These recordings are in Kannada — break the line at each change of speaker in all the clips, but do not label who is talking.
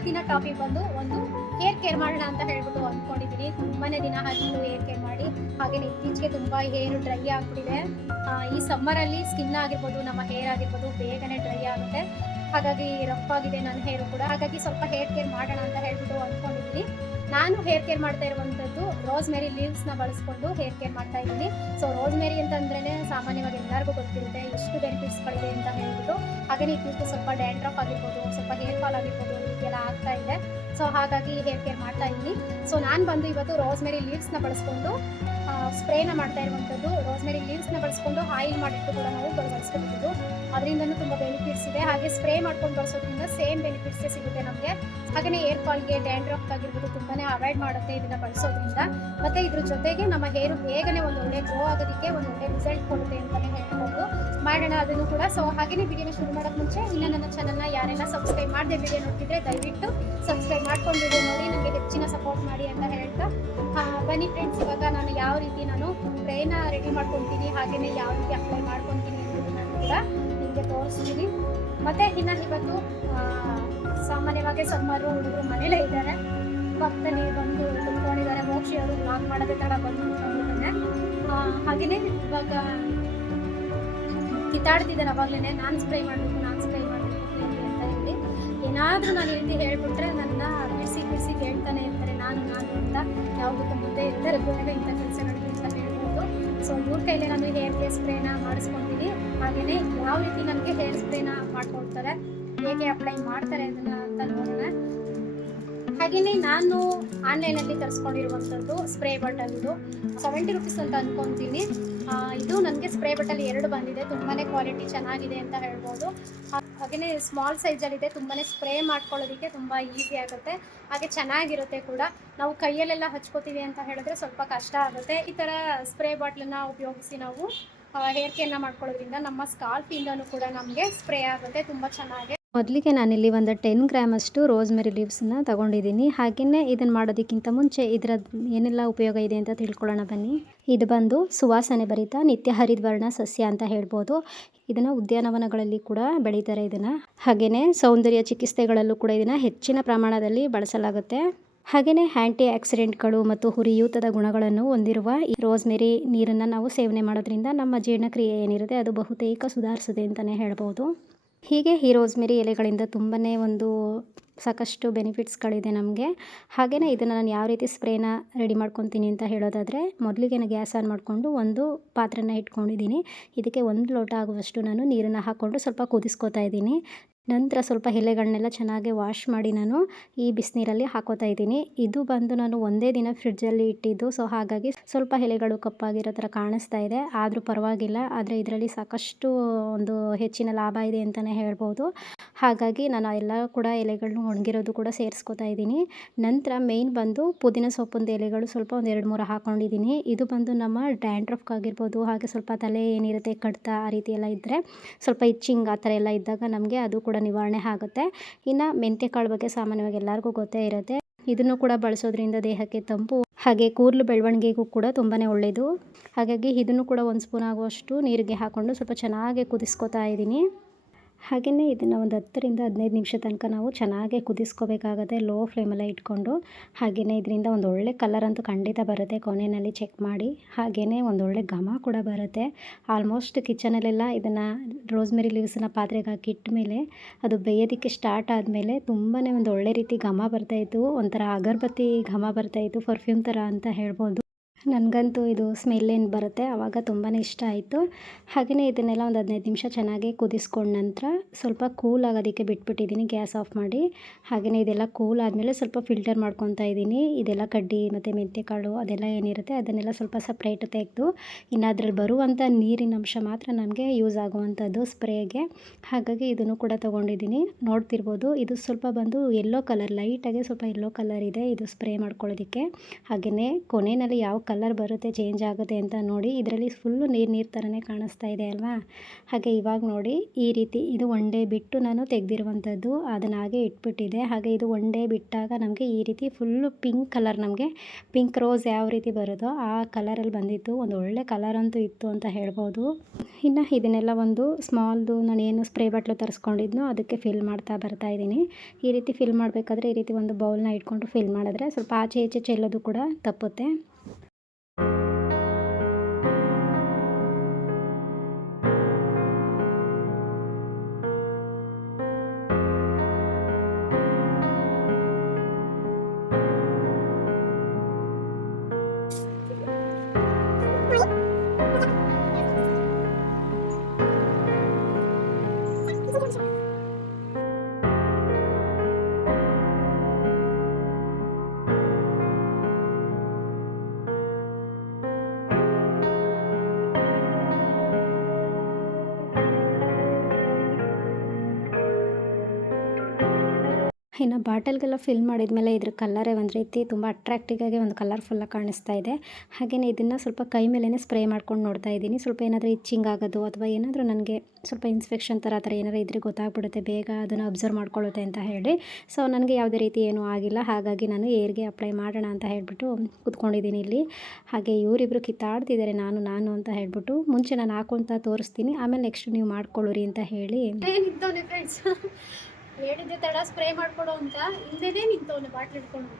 ಇವತ್ತಿನ ಟಾಪಿಕ್ ಬಂದು ಒಂದು ಹೇರ್ ಕೇರ್ ಮಾಡೋಣ ಅಂತ ಹೇಳ್ಬಿಟ್ಟು ಅಂದ್ಕೊಂಡಿದ್ದೀನಿ ತುಂಬಾನೇ ದಿನ ಆಗಿತ್ತು ಹೇರ್ ಕೇರ್ ಮಾಡಿ. ಹಾಗೆ ಇತ್ತೀಚೆಗೆ ತುಂಬ ಹೇರ್ ಡ್ರೈ ಆಗ್ಬಿಟ್ಟಿದೆ. ಈ ಸಮ್ಮರಲ್ಲಿ ಸ್ಕಿನ್ ಆಗಿರ್ಬೋದು, ನಮ್ಮ ಹೇರ್ ಆಗಿರ್ಬೋದು, ಬೇಗನೆ ಡ್ರೈ ಆಗುತ್ತೆ. ಹಾಗಾಗಿ ರಫ್ ಆಗಿದೆ ನನ್ನ ಹೇರು ಕೂಡ. ಹಾಗಾಗಿ ಸ್ವಲ್ಪ ಹೇರ್ ಕೇರ್ ಮಾಡೋಣ ಅಂತ ಹೇಳ್ಬಿಟ್ಟು ಅಂದ್ಕೊಂಡಿದ್ವಿ ನಾನು ಹೇರ್ ಕೇರ್ ಮಾಡ್ತಾ ಇರುವಂಥದ್ದು ರೋಸ್ ಮೇರಿ ಲೀವ್ಸ್ನ ಬಳಸ್ಕೊಂಡು ಹೇರ್ ಕೇರ್ ಮಾಡ್ತಾ ಇದ್ದೀನಿ. ಸೊ ರೋಸ್ ಮೇರಿ ಅಂತಂದ್ರೇ ಸಾಮಾನ್ಯವಾಗಿ ಎಲ್ಲರಿಗೂ ಗೊತ್ತಿರುತ್ತೆ ಎಷ್ಟು ಬೆನಿಫಿಟ್ಸ್ಗಳಿದೆ ಅಂತ ಹೇಳ್ಬಿಟ್ಟು. ಹಾಗೆಯೇ ಇತ್ತೀಚೆಗೆ ಸ್ವಲ್ಪ ಡ್ಯಾಂಡ್ರಫ್ ಆಗಿರ್ಬೋದು, ಸ್ವಲ್ಪ ಹೇರ್ ಫಾಲ್ ಆಗಿರ್ಬೋದು ಇದೆಲ್ಲ ಆಗ್ತಾ ಇದೆ. ಸೊ ಹಾಗಾಗಿ ಹೇರ್ ಕೇರ್ ಮಾಡ್ತಾ ಇದ್ದೀನಿ. ಸೊ ನಾನು ಬಂದು ಇವತ್ತು ರೋಸ್ ಮೇರಿ ಲೀವ್ಸ್ನ ಬಳಸ್ಕೊಂಡು ಸ್ಪ್ರೇನ ಮಾಡ್ತಾ ಇರುವಂಥದ್ದು ರೋಸ್ಮೆರಿ ಲೀವ್ಸ್ನ ಬಳಸ್ಕೊಂಡು ಆಯಿಲ್ ಮಾಡಿಟ್ಟು ಕೂಡ ನಾವು ಬಳಸ್ಕೊಬಹುದು ಅದರಿಂದನೂ ತುಂಬ ಬೆನಿಫಿಟ್ಸ್ ಇದೆ. ಹಾಗೆ ಸ್ಪ್ರೇ ಮಾಡ್ಕೊಂಡು ಬಳಸೋದ್ರಿಂದ ಸೇಮ್ ಬೆನಿಫಿಟ್ಸೇ ಸಿಗುತ್ತೆ ನಮಗೆ. ಹಾಗೆಯೇ ಏರ್ ಫಾಲ್ಗೆ ಡ್ಯಾಂಡ್ರಫ್ ಆಗಿರ್ಬೋದು ತುಂಬಾನೇ ಅವಾಯ್ಡ್ ಮಾಡುತ್ತೆ ಇದನ್ನ ಬಳಸೋದ್ರಿಂದ. ಮತ್ತೆ ಇದ್ರ ಜೊತೆಗೆ ನಮ್ಮ ಹೇರು ಬೇಗನೆ ಒಂದು ಒಳ್ಳೆ ಗ್ರೋ ಆಗೋದಕ್ಕೆ ಒಂದು ಒಳ್ಳೆ ರಿಸಲ್ಟ್ ಕೊಡುತ್ತೆ ಅಂತಲೇ ಹೇಳ್ಬೋದು. ಮಾಡೋಣ, ಅದನ್ನು ಕೂಡ. ಸೊ ಹಾಗೆಯೇ ವಿಡಿಯೋನ ಶುರು ಮಾಡೋಕ್ಕೆ ಮುಂಚೆ ಇಲ್ಲ ನನ್ನ ಚಾನಲ್ನ ಯಾರೆಲ್ಲ ಸಬ್ಸ್ಕ್ರೈಬ್ ಮಾಡಿದೆ ವಿಡಿಯೋ ನೋಡ್ತಿದ್ರೆ ದಯವಿಟ್ಟು ಸಬ್ಸ್ಕ್ರೈಬ್ ಮಾಡ್ಕೊಂಡು ವಿಡಿಯೋ ನೋಡಿ. ನನಗೆ ಹೆಚ್ಚಿನ ಸಪೋರ್ಟ್ ಮಾಡಿ ಅಂತ ಹೇಳ್ತಾ ಬನ್ನಿ ಫ್ರೆಂಡ್ಸ್ ಇವಾಗ ನಾನು ಯಾವ ರೀತಿ ನಾನು ಸ್ಪ್ರೇನ ರೆಡಿ ಮಾಡ್ಕೊತೀನಿ ಹಾಗೆಯೇ ಯಾವ ರೀತಿ ಅಪ್ಲೈ ಮಾಡ್ಕೊತೀನಿ ಅನ್ನೋದನ್ನ ಕೂಡ ನಿಮಗೆ ತೋರಿಸ್ತೀನಿ. ಮತ್ತೆ ಇನ್ನು ಇವತ್ತು ಸಾಮಾನ್ಯವಾಗಿ ಸಮ್ಮರು ಹುಡುಗರು ಮನೇಲೇ ಇದ್ದಾರೆ. ಪಕ್ಕದಲ್ಲಿ ಬಂದು ಕುತ್ಕೊಂಡಿದ್ದಾರೆ. ಮೋಕ್ಷಿ ಅವರು ಬ್ಲಾಗ್ ಮಾಡೋದೇ ತಡ ಬಂದು ಕುತ್ಕೊಂಡಿದ್ದಾನೆ. ಹಾಗೆಯೇ ಇವಾಗ ಕಿತ್ತಾಡ್ತಿದ್ದಾರೆ ಅವಾಗಲೇ ನಾನು ಸ್ಪ್ರೇ ಮಾಡಬೇಕು, ನಾನು ಸ್ಪ್ರೇ ಮಾಡಬೇಕು ಅಂತ ಹೇಳಿ ಏನಾದರೂ ನಾನು ರೀತಿ ಹೇಳ್ಬಿಟ್ರೆ ನನ್ನ ಬಿಡಿಸಿ ಬಿಡಿಸಿ ಹೇಳ್ತಾನೆ ಇರ್ತಾರೆ, ನಾನು ನಾನು ಅಂತ ಯಾವುದಕ್ಕೂ ಮುಂದೆ ಇರ್ತಾರೆ ಬೇಗ ಇಂಥ ಕೆಲಸಗಳು ಅಂತ ಹೇಳ್ಬೋದು. ಸೊ ಮೂರು ಕೈಲೇ ನಾನು ಹೇರ್ ಕೇರ್ ಸ್ಪ್ರೇನ ಮಾಡಿಸ್ಕೊತೀನಿ. ಹಾಗೆಯೇ ಯಾವ ರೀತಿ ನನಗೆ ಹೇರ್ ಸ್ಪ್ರೇನ ಮಾಡ್ಕೊಡ್ತಾರೆ, ಹೇಗೆ ಅಪ್ಲೈ ಮಾಡ್ತಾರೆ ಅದನ್ನು ಅಂತ ನೋಡೋಣ. ಹಾಗೆಯೇ ನಾನು ಆನ್ಲೈನಲ್ಲಿ ತರಿಸ್ಕೊಂಡಿರುವಂಥದ್ದು ಸ್ಪ್ರೇ ಬಾಟಲ್ ಇದು ಸೆವೆಂಟಿ ರುಪೀಸ್ ಅಂತ ಅಂದ್ಕೊತೀನಿ ಇದು ನನಗೆ ಸ್ಪ್ರೇ ಬಾಟಲ್ ಎರಡು ಬಂದಿದೆ. ತುಂಬಾ ಕ್ವಾಲಿಟಿ ಚೆನ್ನಾಗಿದೆ ಅಂತ ಹೇಳ್ಬೋದು. ಹಾಗೆಯೇ ಸ್ಮಾಲ್ ಸೈಜಲ್ಲಿದೆ. ತುಂಬಾ ಸ್ಪ್ರೇ ಮಾಡ್ಕೊಳ್ಳೋದಕ್ಕೆ ತುಂಬ ಈಸಿ ಆಗುತ್ತೆ. ಹಾಗೆ ಚೆನ್ನಾಗಿರುತ್ತೆ ಕೂಡ. ನಾವು ಕೈಯಲ್ಲೆಲ್ಲ ಹಚ್ಕೋತೀವಿ ಅಂತ ಹೇಳಿದ್ರೆ ಸ್ವಲ್ಪ ಕಷ್ಟ ಆಗುತ್ತೆ. ಈ ಥರ ಸ್ಪ್ರೇ ಬಾಟ್ಲನ್ನು ಉಪಯೋಗಿಸಿ ನಾವು ಹೇರ್ ಕೇರ್ನ ಮಾಡ್ಕೊಳ್ಳೋದ್ರಿಂದ ನಮ್ಮ ಸ್ಕಾಲ್ಪಿಂದನೂ ಕೂಡ ನಮಗೆ ಸ್ಪ್ರೇ ಆಗುತ್ತೆ. ತುಂಬ ಚೆನ್ನಾಗಿ
ಮೊದಲಿಗೆ ನಾನಿಲ್ಲಿ ಒಂದು ಟೆನ್ ಗ್ರಾಮಷ್ಟು ರೋಸ್ಮೆರಿ ಲೀವ್ಸನ್ನು ತಗೊಂಡಿದ್ದೀನಿ. ಹಾಗೆಯೇ ಇದನ್ನು ಮಾಡೋದಕ್ಕಿಂತ ಮುಂಚೆ ಇದರ ಏನೆಲ್ಲ ಉಪಯೋಗ ಇದೆ ಅಂತ ತಿಳ್ಕೊಳ್ಳೋಣ ಬನ್ನಿ. ಇದು ಬಂದು ಸುವಾಸನೆ ಭರಿತ ನಿತ್ಯ ಹರಿದ್ವರ್ಣ ಸಸ್ಯ ಅಂತ ಹೇಳ್ಬೋದು. ಇದನ್ನು ಉದ್ಯಾನವನಗಳಲ್ಲಿ ಕೂಡ ಬೆಳೀತಾರೆ ಇದನ್ನು. ಹಾಗೆಯೇ ಸೌಂದರ್ಯ ಚಿಕಿತ್ಸೆಗಳಲ್ಲೂ ಕೂಡ ಇದನ್ನು ಹೆಚ್ಚಿನ ಪ್ರಮಾಣದಲ್ಲಿ ಬಳಸಲಾಗುತ್ತೆ. ಹಾಗೆಯೇ ಆ್ಯಂಟಿ ಆಕ್ಸಿಡೆಂಟ್ಗಳು ಮತ್ತು ಹುರಿಯೂತದ ಗುಣಗಳನ್ನು ಹೊಂದಿರುವ ಈ ರೋಸ್ಮೆರಿ ನೀರನ್ನು ನಾವು ಸೇವನೆ ಮಾಡೋದ್ರಿಂದ ನಮ್ಮ ಜೀರ್ಣಕ್ರಿಯೆ ಏನಿರುತ್ತೆ ಅದು ಬಹುತೇಕ ಸುಧಾರಿಸುತ್ತೆ ಅಂತಲೇ ಹೇಳ್ಬೋದು. ಹೀಗೆ ಈ ರೋಸ್ಮೆರಿ ಎಲೆಗಳಿಂದ ತುಂಬಾ ಒಂದು ಸಾಕಷ್ಟು ಬೆನಿಫಿಟ್ಸ್ಗಳಿದೆ ನಮಗೆ. ಹಾಗೆಯೇ ಇದನ್ನು ನಾನು ಯಾವ ರೀತಿ ಸ್ಪ್ರೇನ ರೆಡಿ ಮಾಡ್ಕೊತೀನಿ ಅಂತ ಹೇಳೋದಾದರೆ, ಮೊದಲಿಗೆ ನಾನು ಗ್ಯಾಸ್ ಆನ್ ಮಾಡಿಕೊಂಡು ಒಂದು ಪಾತ್ರೆನ ಇಟ್ಕೊಂಡಿದ್ದೀನಿ. ಇದಕ್ಕೆ ಒಂದು ಲೋಟ ಆಗುವಷ್ಟು ನಾನು ನೀರನ್ನು ಹಾಕ್ಕೊಂಡು ಸ್ವಲ್ಪ ಕುದಿಸ್ಕೊತಾ ಇದ್ದೀನಿ. ನಂತರ ಸ್ವಲ್ಪ ಎಲೆಗಳನ್ನೆಲ್ಲ ಚೆನ್ನಾಗಿ ವಾಶ್ ಮಾಡಿ ನಾನು ಈ ಬಿಸಿನೀರಲ್ಲಿ ಹಾಕೋತಾ ಇದ್ದೀನಿ. ಇದು ಬಂದು ನಾನು ಒಂದೇ ದಿನ ಫ್ರಿಡ್ಜಲ್ಲಿ ಇಟ್ಟಿದ್ದು, ಸೊ ಹಾಗಾಗಿ ಸ್ವಲ್ಪ ಎಲೆಗಳು ಕಪ್ಪಾಗಿರೋ ಥರ ಕಾಣಿಸ್ತಾ ಇದೆ. ಆದರೂ ಪರವಾಗಿಲ್ಲ, ಆದರೆ ಇದರಲ್ಲಿ ಸಾಕಷ್ಟು ಒಂದು ಹೆಚ್ಚಿನ ಲಾಭ ಇದೆ ಅಂತಲೇ ಹೇಳ್ಬೋದು. ಹಾಗಾಗಿ ನಾನು ಎಲ್ಲ ಕೂಡ ಎಲೆಗಳನ್ನ ಒಣಗಿರೋದು ಕೂಡ ಸೇರಿಸ್ಕೋತಾ ಇದ್ದೀನಿ. ನಂತರ ಮೇಯ್ನ್ ಬಂದು ಪುದೀನ ಸೊಪ್ಪಿಂದ ಎಲೆಗಳು ಸ್ವಲ್ಪ ಒಂದು ಎರಡು ಮೂರು ಹಾಕ್ಕೊಂಡಿದ್ದೀನಿ ಇದು ಬಂದು ನಮ್ಮ ಡ್ಯಾಂಡ್ರಫ್ ಆಗಿರ್ಬೋದು, ಹಾಗೆ ಸ್ವಲ್ಪ ತಲೆ ಏನಿರುತ್ತೆ, ಕಡ್ತ ಆ ರೀತಿ ಎಲ್ಲ ಇದ್ದರೆ ಸ್ವಲ್ಪ ಇಚ್ಚಿಂಗ್ ಆ ಥರ ಎಲ್ಲ ಇದ್ದಾಗ ನಮಗೆ ಅದು ಕೂಡ ನಿವಾರಣೆ ಆಗುತ್ತೆ. ಇನ್ನು ಮೆಂತ್ಯಕಾಳು ಬಗ್ಗೆ ಸಾಮಾನ್ಯವಾಗಿ ಎಲ್ಲರಿಗೂ ಗೊತ್ತೇ ಇರುತ್ತೆ. ಇದನ್ನು ಕೂಡ ಬಳಸೋದ್ರಿಂದ ದೇಹಕ್ಕೆ ತಂಪು, ಹಾಗೆ ಕೂದಲು ಬೆಳವಣಿಗೆಗೂ ಕೂಡ ತುಂಬಾ ಒಳ್ಳೆಯದು ಹಾಗಾಗಿ ಇದನ್ನು ಕೂಡ ಒಂದು ಸ್ಪೂನ್ ಆಗುವಷ್ಟು ನೀರಿಗೆ ಹಾಕ್ಕೊಂಡು ಸ್ವಲ್ಪ ಚೆನ್ನಾಗಿ ಕುದಿಸ್ಕೊತಾ ಇದ್ದೀನಿ ಹಾಗೆಯೇ ಇದನ್ನು ಒಂದು ಹತ್ತರಿಂದ ಹದಿನೈದು ನಿಮಿಷ ತನಕ ನಾವು ಚೆನ್ನಾಗಿ ಕುದಿಸ್ಕೋಬೇಕಾಗತ್ತೆ ಲೋ ಫ್ಲೇಮಲ್ಲೇ ಇಟ್ಕೊಂಡು, ಹಾಗೆಯೇ ಇದರಿಂದ ಒಂದು ಒಳ್ಳೆ ಕಲರ್ ಅಂತೂ ಖಂಡಿತ ಬರುತ್ತೆ. ಕೊನೆಯಲ್ಲಿ ಚೆಕ್ ಮಾಡಿ, ಹಾಗೆಯೇ ಒಂದು ಒಳ್ಳೆ ಘಮ ಕೂಡ ಬರುತ್ತೆ. ಆಲ್ಮೋಸ್ಟ್ ಕಿಚನಲ್ಲೆಲ್ಲ ಇದನ್ನು ರೋಸ್ಮೆರಿ ಲೀವ್ಸನ್ನ ಪಾತ್ರೆಗೆ ಹಾಕಿ ಇಟ್ಟ ಮೇಲೆ ಅದು ಬೇಯೋದಕ್ಕೆ ಸ್ಟಾರ್ಟ್ ಆದಮೇಲೆ ತುಂಬಾ ಒಂದು ಒಳ್ಳೆ ರೀತಿ ಘಮ ಬರ್ತಾಯಿತ್ತು ಒಂಥರ ಅಗರಬತ್ತಿ ಘಮ ಬರ್ತಾಯಿತ್ತು ಪರ್ಫ್ಯೂಮ್ ಥರ ಅಂತ ಹೇಳ್ಬೋದು. ನನಗಂತೂ ಇದು ಸ್ಮೆಲ್ ಏನು ಬರುತ್ತೆ ಆವಾಗ ತುಂಬಾ ಇಷ್ಟ ಆಯಿತು. ಹಾಗೆಯೇ ಇದನ್ನೆಲ್ಲ ಒಂದು ಹದಿನೈದು ನಿಮಿಷ ಚೆನ್ನಾಗಿ ಕುದಿಸ್ಕೊಂಡ ನಂತರ ಸ್ವಲ್ಪ ಕೂಲ್ ಆಗೋದಕ್ಕೆ ಬಿಟ್ಬಿಟ್ಟಿದ್ದೀನಿ ಗ್ಯಾಸ್ ಆಫ್ ಮಾಡಿ. ಹಾಗೆಯೇ ಇದೆಲ್ಲ ಕೂಲ್ ಆದಮೇಲೆ ಸ್ವಲ್ಪ ಫಿಲ್ಟರ್ ಮಾಡ್ಕೊತಾ ಇದ್ದೀನಿ ಇದೆಲ್ಲ ಕಡ್ಡಿ ಮತ್ತು ಮೆಂತ್ಯಕಾಳು ಅದೆಲ್ಲ ಏನಿರುತ್ತೆ ಅದನ್ನೆಲ್ಲ ಸ್ವಲ್ಪ ಸಪ್ರೇಟ್ ತೆಗೆದು, ಇನ್ನು ಅದ್ರಲ್ಲಿ ಬರುವಂಥ ನೀರಿನ ಅಂಶ ಮಾತ್ರ ನನಗೆ ಯೂಸ್ ಆಗುವಂಥದ್ದು ಸ್ಪ್ರೇಗೆ. ಹಾಗಾಗಿ ಇದನ್ನು ಕೂಡ ತೊಗೊಂಡಿದ್ದೀನಿ ನೋಡ್ತಿರ್ಬೋದು, ಇದು ಸ್ವಲ್ಪ ಬಂದು ಎಲ್ಲೋ ಕಲರ್ ಲೈಟಾಗಿ ಸ್ವಲ್ಪ ಎಲ್ಲೋ ಕಲರ್ ಇದೆ ಇದು ಸ್ಪ್ರೇ ಮಾಡ್ಕೊಳ್ಳೋದಕ್ಕೆ. ಹಾಗೆಯೇ ಕೊನೆಯಲ್ಲಿ ಯಾವ ಕಲರ್ ಬರುತ್ತೆ ಚೇಂಜ್ ಆಗುತ್ತೆ ಅಂತ ನೋಡಿ ಇದರಲ್ಲಿ ಫುಲ್ಲು ನೀರು ನೀರು ಥರನೇ ಕಾಣಿಸ್ತಾ ಇದೆ ಅಲ್ವಾ? ಹಾಗೆ ಇವಾಗ ನೋಡಿ ಈ ರೀತಿ ಇದು ಒನ್ ಡೇ ಬಿಟ್ಟು ನಾನು ತೆಗೆದಿರುವಂಥದ್ದು ಅದನ್ನು ಹಾಗೆ ಇಟ್ಬಿಟ್ಟಿದೆ. ಹಾಗೆ ಇದು ಒನ್ ಡೇ ಬಿಟ್ಟಾಗ ನಮಗೆ ಈ ರೀತಿ ಫುಲ್ಲು ಪಿಂಕ್ ಕಲರ್ ನಮಗೆ ಪಿಂಕ್ ರೋಸ್ ಯಾವ ರೀತಿ ಬರುತ್ತೋ ಆ ಕಲರಲ್ಲಿ ಬಂದಿತ್ತು. ಒಂದು ಒಳ್ಳೆ ಕಲರ್ ಅಂತೂ ಇತ್ತು ಅಂತ ಹೇಳ್ಬೋದು. ಇನ್ನು ಇದನ್ನೆಲ್ಲ ಒಂದು ಸ್ಮಾಲ್ದು ನಾನು ಏನು ಸ್ಪ್ರೇ ಬಾಟ್ಲು ತರಿಸ್ಕೊಂಡಿದ್ನೋ ಅದಕ್ಕೆ ಫಿಲ್ ಮಾಡ್ತಾ ಬರ್ತಾ ಇದ್ದೀನಿ. ಈ ರೀತಿ ಫಿಲ್ ಮಾಡಬೇಕಾದ್ರೆ ಈ ರೀತಿ ಒಂದು ಬೌಲ್ನ ಇಟ್ಕೊಂಡು ಫಿಲ್ ಮಾಡಿದ್ರೆ ಸ್ವಲ್ಪ ಆಚೆ ಈಚೆ ಚೆಲ್ಲೋದು ಕೂಡ ತಪ್ಪುತ್ತೆ. ಇನ್ನು ಬಾಟಲ್ಗೆಲ್ಲ ಫಿಲ್ ಮಾಡಿದ್ಮೇಲೆ ಇದ್ರ ಕಲ್ಲರೇ ಒಂದು ರೀತಿ ತುಂಬ ಆಗಿ ಒಂದು ಕಲರ್ಫುಲ್ಲಾಗಿ ಕಾಣಿಸ್ತಾ ಇದೆ. ಹಾಗೆಯೇ ಇದನ್ನು ಸ್ವಲ್ಪ ಕೈ ಮೇಲೇ ಸ್ಪ್ರೇ ಮಾಡ್ಕೊಂಡು ನೋಡ್ತಾ ಇದ್ದೀನಿ. ಸ್ವಲ್ಪ ಏನಾದರೂ ಇಚ್ಚಿಂಗ್ ಆಗೋದು ಅಥವಾ ಏನಾದರೂ ನನಗೆ ಸ್ವಲ್ಪ ಇನ್ಸ್ಪೆಕ್ಷನ್ ಥರ ಆ ಥರ ಏನಾದರೂ ಇದ್ರೆ ಗೊತ್ತಾಗ್ಬಿಡುತ್ತೆ. ಬೇಗ ಅದನ್ನು ಅಬ್ಸರ್ವ್ ಮಾಡ್ಕೊಳ್ಳುತ್ತೆ ಅಂತ ಹೇಳಿ. ಸೊ ನನಗೆ ಯಾವುದೇ ರೀತಿ ಏನೂ ಆಗಿಲ್ಲ. ಹಾಗಾಗಿ ನಾನು ಏರ್ಗೆ ಅಪ್ಲೈ ಮಾಡೋಣ ಅಂತ ಹೇಳಿಬಿಟ್ಟು ಕೂತ್ಕೊಂಡಿದ್ದೀನಿ ಇಲ್ಲಿ. ಹಾಗೆ ಇವರಿಬ್ಬರು ಕಿತ್ತಾಡ್ತಿದ್ದಾರೆ. ನಾನು ನಾನು ಅಂತ ಹೇಳಿಬಿಟ್ಟು ಮುಂಚೆ ನಾನು ಹಾಕೊಂತ ತೋರಿಸ್ತೀನಿ. ಆಮೇಲೆ ನೆಕ್ಸ್ಟ್ ನೀವು ಮಾಡ್ಕೊಳ್ಳೋರಿ ಅಂತ ಹೇಳಿ.
ಹೇಳಿದ್ದೆ, ತಡ ಸ್ಪ್ರೇ ಮಾಡ್ಕೊಡು ಅಂತ. ಹಿಂದೆನೇ ನಿಂತವನು ಬಾಟ್ಲ್ ಇಟ್ಕೊಂಡು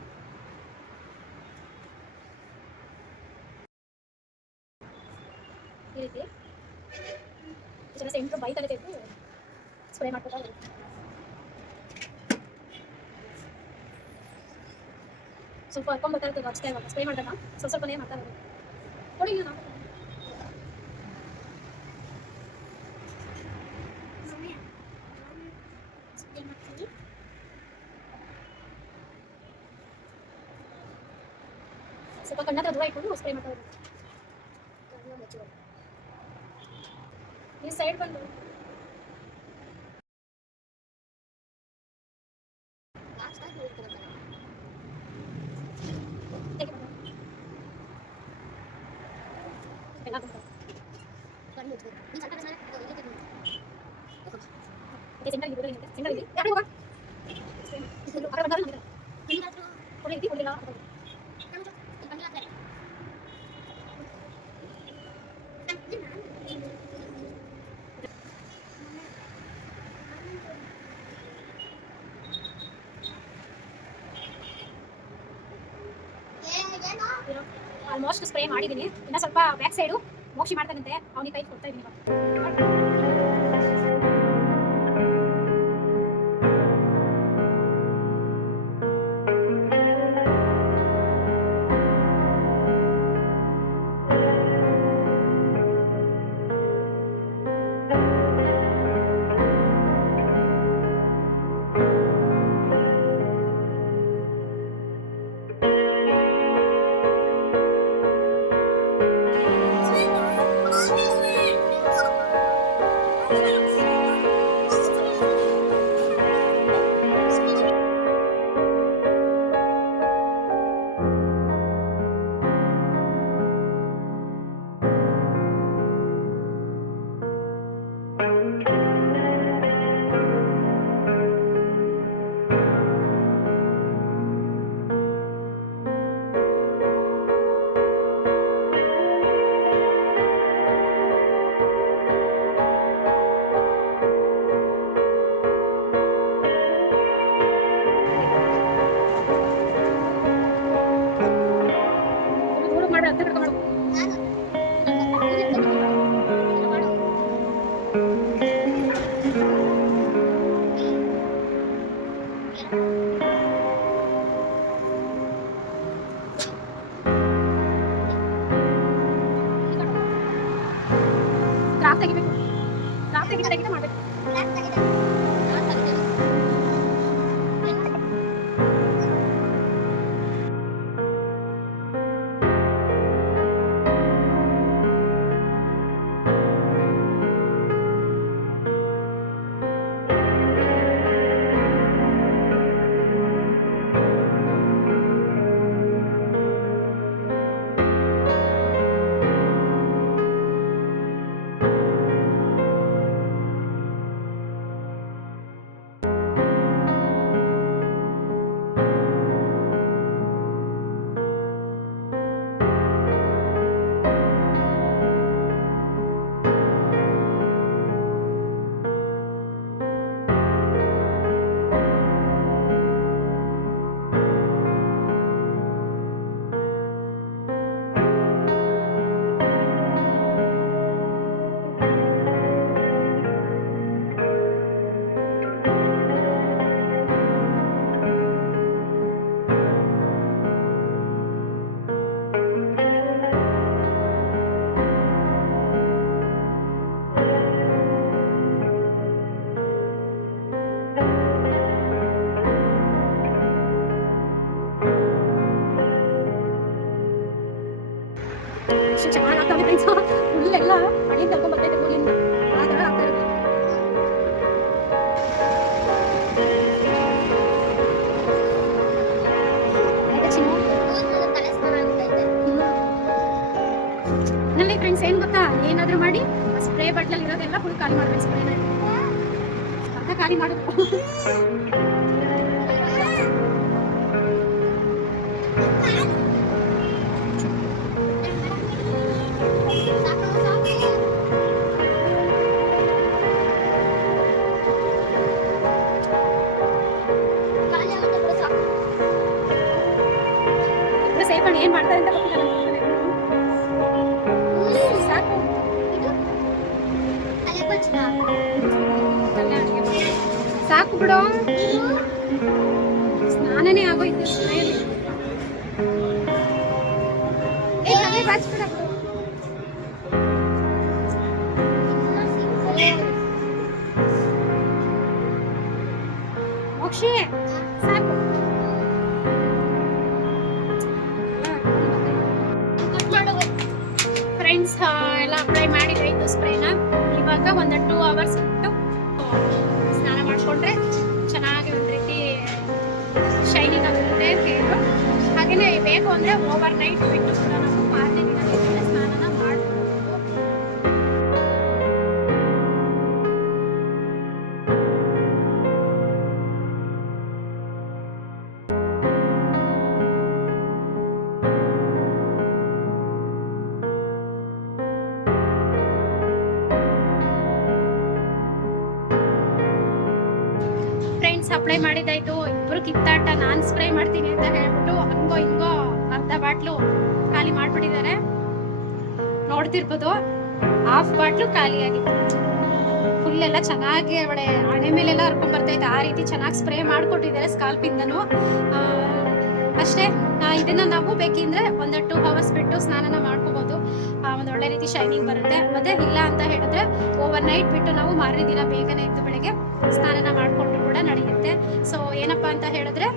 ಈ ರೀತಿ. ಜನ ಸೆಂಟ್ರು ಬೈತಲೆ ತೆಗೆದು ಸ್ಪ್ರೇ ಮಾಡ್ಕೊತಾ ಸ್ವಲ್ಪ ಹರ್ಕೊಂಡ್ ಬರ್ತಾ ಇರ್ತದೆ ಅಷ್ಟೇ ಇವಾಗ ಸ್ಪ್ರೇ ಮಾಡಿದಾಗ ಸ್ವಲ್ಪ ಸ್ವಲ್ಪನೇ ಮಾಡ್ತಾ ಇರೋದು. ಕೊಡಿ ನೀವು ನಾವು ಸ್ವಲ್ಪ ಕಣ್ಣ ಹತ್ರ ದೂರ ಇಟ್ಕೊಂಡು ಸ್ಪ್ರೇ ಮಾಡ್ತಾ ಹೋಗಿ ಈ ಸೈಡ್ ಬಂದು ತೆಗೆ ಬಾ. ಎಲ್ಲ ಬಂತು. ಮತ್ತೆ ಸಿಂಗಲ್ ಇಲ್ಲಿ ಇದೆ ಸಿಂಗಲ್ ಇಲ್ಲಿ ಯಾರು ಹೋಗ ಅರೆ ಬಂದಾರೆ ನಮಗೆ ಕೊಡಿ ಇಲ್ಲಿ ಕೊಡಿ ಆಲ್ಮೋಸ್ಟ್ ಸ್ಪ್ರೇ ಮಾಡಿದ್ದೀನಿ ಇನ್ನ ಸ್ವಲ್ಪ ಬ್ಯಾಕ್ ಸೈಡು ಮೋಕ್ಷಿ ಮಾಡ್ತಾನಂತೆ. ಅವನಿಗೆ ಕೈ ಕೊಡ್ತಾ ಇದ್ದೀನಿ. Thank you. ಮಾಡ್ಬೇಕು ಎಷ್ಟು ಚೆನ್ನಾಗಿ ಫ್ರೆಂಡ್ಸ್ ಫುಲ್ ಎಲ್ಲ ಮಳೆ ಆಗ್ತಾ ಆಯ್ತಾ ನಲ್ಲಿ ಫ್ರೆಂಡ್ಸ್ ಏನು ಗೊತ್ತಾ? ಏನಾದರೂ ಮಾಡಿ ಸ್ಪ್ರೇ ಬಟ್ಲಲ್ಲಿ ಇರೋದೆಲ್ಲ ಫುಲ್ ಖಾಲಿ ಮಾಡ್ಬೇಕು ಸ್ಪ್ರೇನ ಅರ್ಧ ಖಾಲಿ ಮಾಡೋದು. ಇಬ್ರು ಸೇರ್ಕೊಂಡು ಏನ್ ಮಾಡ್ತಾರೆ ಅಂತ ಗೊತ್ತಿಲ್ಲ ನಮ್ಗೆ. ಸಾಕು ಕಲ್ಯಾಣಿಗೆ. ಸಾಕು ಬಿಡು ಸ್ನಾನನೇ ಆಗೋಯ್ತು ಸ್ಪ್ರೇಲಿ ಏ ಕಮ್ಮಿ ಬಾಚ್ಬಿಡ ಮೋಕ್ಷಿ ಸಾಕು ಫ್ರೆಂಡ್ಸ್ ಎಲ್ಲ ಅಪ್ಲೈ ಮಾಡಿದಾಯ್ತು ಸ್ಪ್ರೇನ ಇವಾಗ ಒಂದು ಟೂ ಅವರ್ಸ್ ಬಿಟ್ಟು ಸ್ನಾನ ಮಾಡಿಕೊಂಡ್ರೆ ಚೆನ್ನಾಗಿ ಒಂದು ರೀತಿ ಶೈನಿಂಗ್ ಆಗುತ್ತೆ ಹಾಗೆಯೇ ಬೇಕು ಅಂದರೆ ಓವರ್ ನೈಟ್ ಬಿಟ್ಟು ಕೂಡ ಮಾಡಿದಾಯ್ತು ಇಬ್ರು ಕಿತ್ತಾಟ, ನಾನ್ ಸ್ಪ್ರೇ ಮಾಡ್ತೀನಿ ಅಂತ ಹೇಳ್ಬಿಟ್ಟು ಹಂಗೋ ಹಿಂಗೋ ಅರ್ಧ ಬಾಟ್ಲು ಖಾಲಿ ಮಾಡ್ಬಿಟ್ಟಿದ್ದಾರೆ. ನೋಡ್ತಿರ್ಬೋದು ಹಾಫ್ ಬಾಟ್ಲು ಖಾಲಿ ಆಗಿತ್ತು ಫುಲ್ ಎಲ್ಲ ಚೆನ್ನಾಗಿ ಅವಳೆ ಹಣೆ ಮೇಲೆಲ್ಲ ಹರ್ಕೊಂಡ್ ಬರ್ತೈತೆ ಆ ರೀತಿ ಚೆನ್ನಾಗಿ ಸ್ಪ್ರೇ ಮಾಡ್ಕೊಟ್ಟಿದ್ದಾರೆ ಸ್ಕಾಲ್ಪ್ ಇಂದನು ಅಷ್ಟೇ ಇದನ್ನ ನಾವು ಬೇಕಿದ್ರೆ ಒಂದು ಟೂ ಅವರ್ಸ್ ಬಿಟ್ಟು ಸ್ನಾನನ ಮಾಡ್ಕೋಬಹುದು ಒಂದು ಒಳ್ಳೆ ರೀತಿ ಶೈನಿಂಗ್ ಬರುತ್ತೆ. ಮತ್ತೆ ಇಲ್ಲ ಅಂತ ಹೇಳಿದ್ರೆ ಓವರ್ ನೈಟ್ ಬಿಟ್ಟು ನಾವು ಮಾರನೇ ದಿನ ಬೇಗನೆ ಇದ್ದು ಬೆಳಗ್ಗೆ ಸ್ನಾನನ ಮಾಡಿಕೊಂಡ್ರು ಕೂಡ ನಡೆಯುತ್ತೆ ಸೊ ಏನಪ್ಪಾ ಅಂತ ಹೇಳಿದ್ರೆ,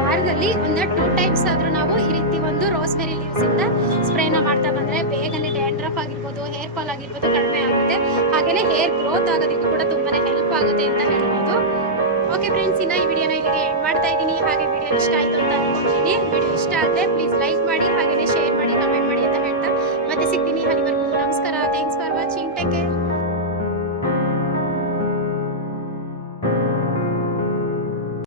ವಾರದಲ್ಲಿ ಒಂದು ಟೂ ಟೈಮ್ಸ್ ಆದ್ರೂ ನಾವು ಈ ರೀತಿ ಒಂದು ರೋಸ್ ಮೇರಿ ಲೀವ್ಸ್ ಇಂದ ಸ್ಪ್ರೇನ ಮಾಡ್ತಾ ಬಂದ್ರೆ ಬೇಗನೆ ಡ್ಯಾಂಡ್ರಫ್ ಆಗಿರ್ಬೋದು, ಹೇರ್ ಫಾಲ್ ಆಗಿರ್ಬೋದು ಕಡಿಮೆ ಆಗುತ್ತೆ. ಹಾಗೇನೆ ಹೇರ್ ಗ್ರೋತ್ ಆಗೋದಿಕ್ಕೂ ಕೂಡ ತುಂಬಾನೇ ಹೆಲ್ಪ್ ಆಗುತ್ತೆ ಅಂತ ಹೇಳ್ಬೋದು. ಓಕೆ ಫ್ರೆಂಡ್ಸ್ ಇನ್ನ ಈ ವಿಡಿಯೋನ ಇಲ್ಲಿಗೆ ಎಂಡ್ ಮಾಡ್ತಾ ಇದ್ದೀನಿ. ಹಾಗೆ ವಿಡಿಯೋ ಇಷ್ಟ ಆಯ್ತು ಅಂತ ಅನ್ಕೊಂಡಿದ್ದೀನಿ. ವಿಡಿಯೋ ಇಷ್ಟ ಆದ್ರೆ ಪ್ಲೀಸ್ ಲೈಕ್ ಮಾಡಿ